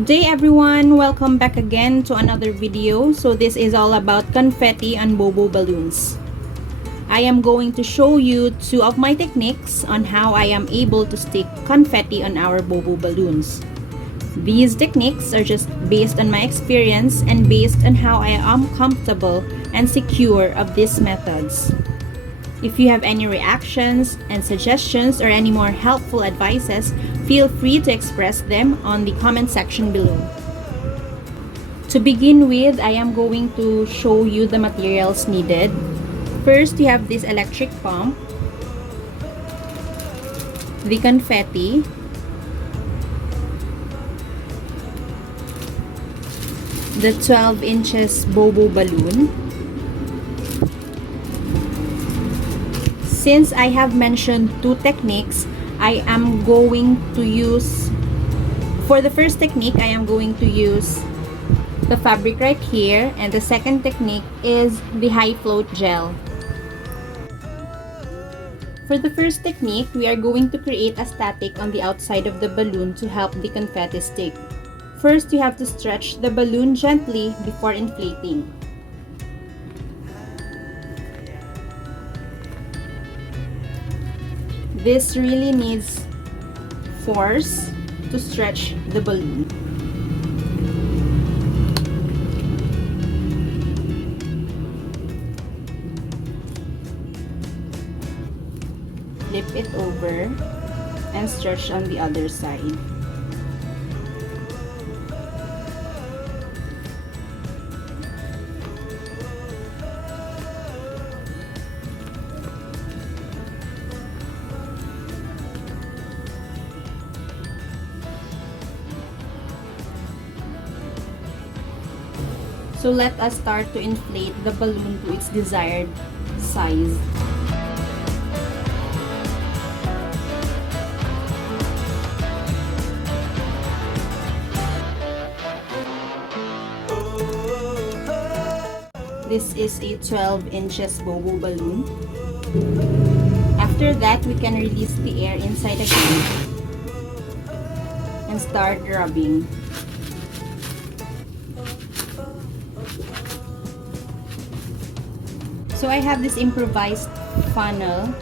Good day everyone! Welcome back again to another video. So this is all about confetti and Bobo balloons. I am going to show you two of my techniques on how I am able to stick confetti on our Bobo balloons. These techniques are just based on my experience and based on how I am comfortable and secure of these methods. If you have any reactions and suggestions or any more helpful advices, feel free to express them on the comment section below. To begin with, I am going to show you the materials needed. First, you have this electric pump, the confetti, the 12 inches Bobo balloon. Since I have mentioned two techniques, I am going to use, for the first technique, I am going to use the fabric right here, and the second technique is the high float gel. For the first technique, we are going to create a static on the outside of the balloon to help the confetti stick. First, you have to stretch the balloon gently before inflating. This really needs force to stretch the balloon. Flip it over and stretch on the other side. So let us start to inflate the balloon to its desired size. This is a 12 inches Bobo balloon. After that, we can release the air inside again and start rubbing. So I have this improvised funnel.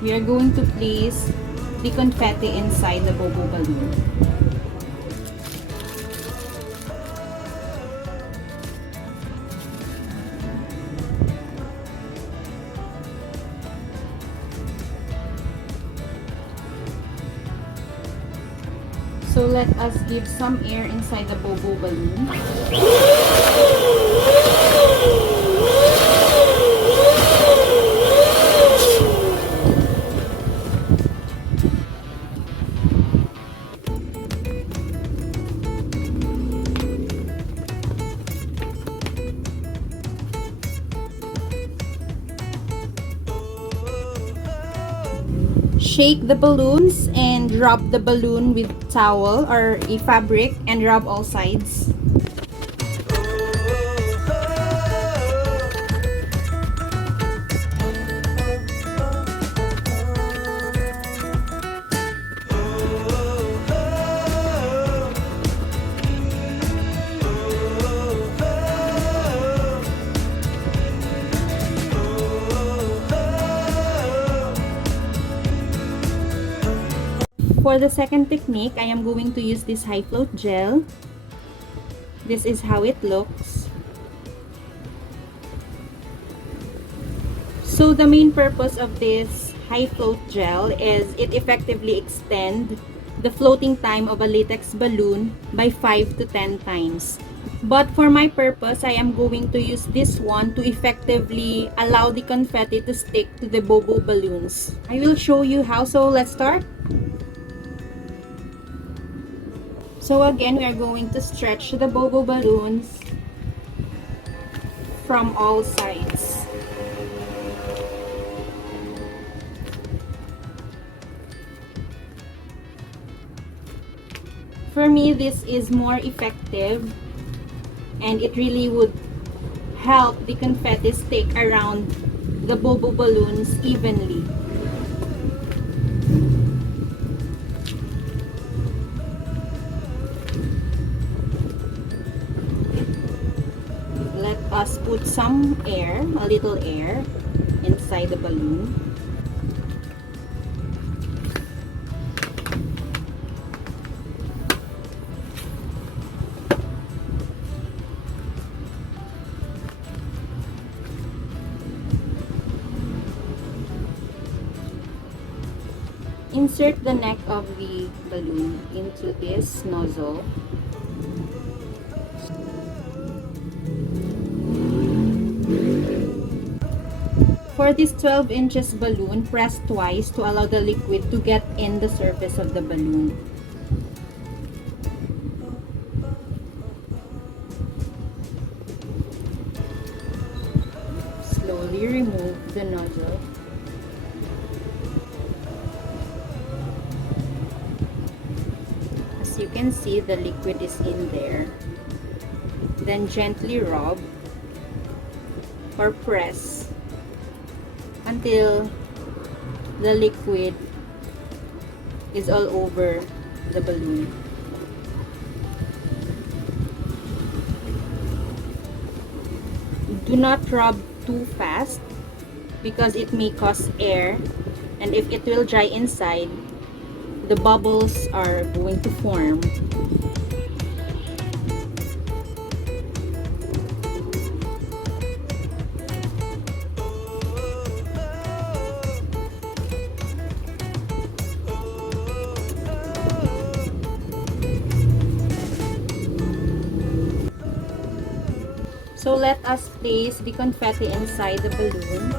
We are going to place the confetti inside the Bobo balloon. So let us give some air inside the Bobo balloon. Shake the balloons and rub the balloon with towel or a fabric and rub all sides. For the second technique, I am going to use this high float gel. This is how it looks. So the main purpose of this high float gel is it effectively extends the floating time of a latex balloon by 5 to 10 times. But for my purpose, I am going to use this one to effectively allow the confetti to stick to the Bobo balloons. I will show you how, so let's start. So again, we are going to stretch the Bobo balloons from all sides. For me, this is more effective and it really would help the confetti stick around the Bobo balloons evenly. us put some air, a little air, inside the balloon. Insert the neck of the balloon into this nozzle. For this 12 inches balloon, press twice to allow the liquid to get in the surface of the balloon. Slowly remove the nozzle. As you can see, the liquid is in there. Then gently rub or press until the liquid is all over the balloon. Do not rub too fast because it may cause air, and if it will dry inside, the bubbles are going to form. So let us place the confetti inside the balloon.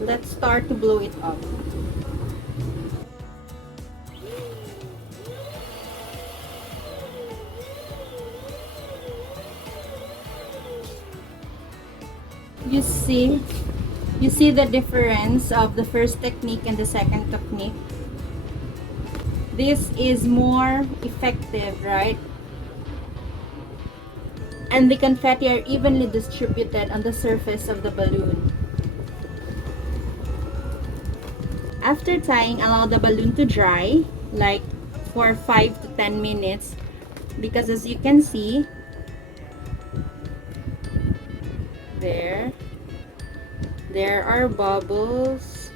Let's start to blow it up. You see the difference of the first technique and the second technique. This is more effective, right? And the confetti are evenly distributed on the surface of the balloon. After tying, allow the balloon to dry like for 5 to 10 minutes, because as you can see, there are bubbles.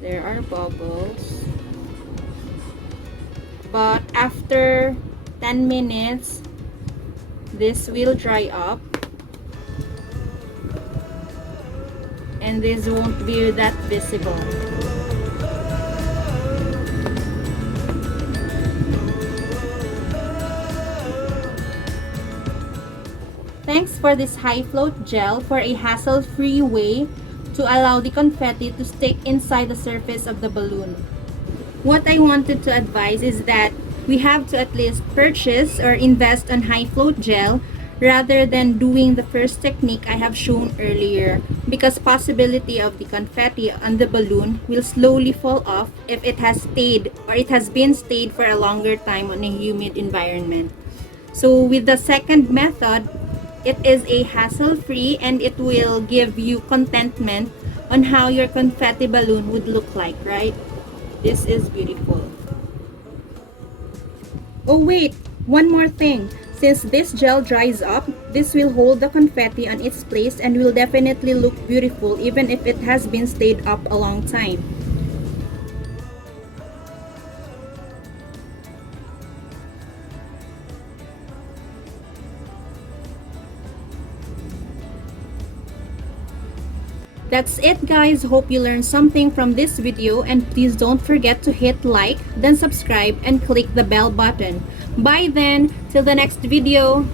There are bubbles. But after 10 minutes, this will dry up. And this won't be that visible. Thanks for this high float gel for a hassle-free way to allow the confetti to stick inside the surface of the balloon. What I wanted to advise is that we have to at least purchase or invest on high float gel rather than doing the first technique I have shown earlier, because possibility of the confetti on the balloon will slowly fall off if it has stayed or it has been stayed for a longer time on a humid environment. So with the second method, it is a hassle-free and it will give you contentment on how your confetti balloon would look like, right? This is beautiful. Oh wait, one more thing. Since this gel dries up, this will hold the confetti on its place and will definitely look beautiful even if it has been stayed up a long time. That's it guys, hope you learned something from this video, and please don't forget to hit like, then subscribe and click the bell button. Bye then, till the next video.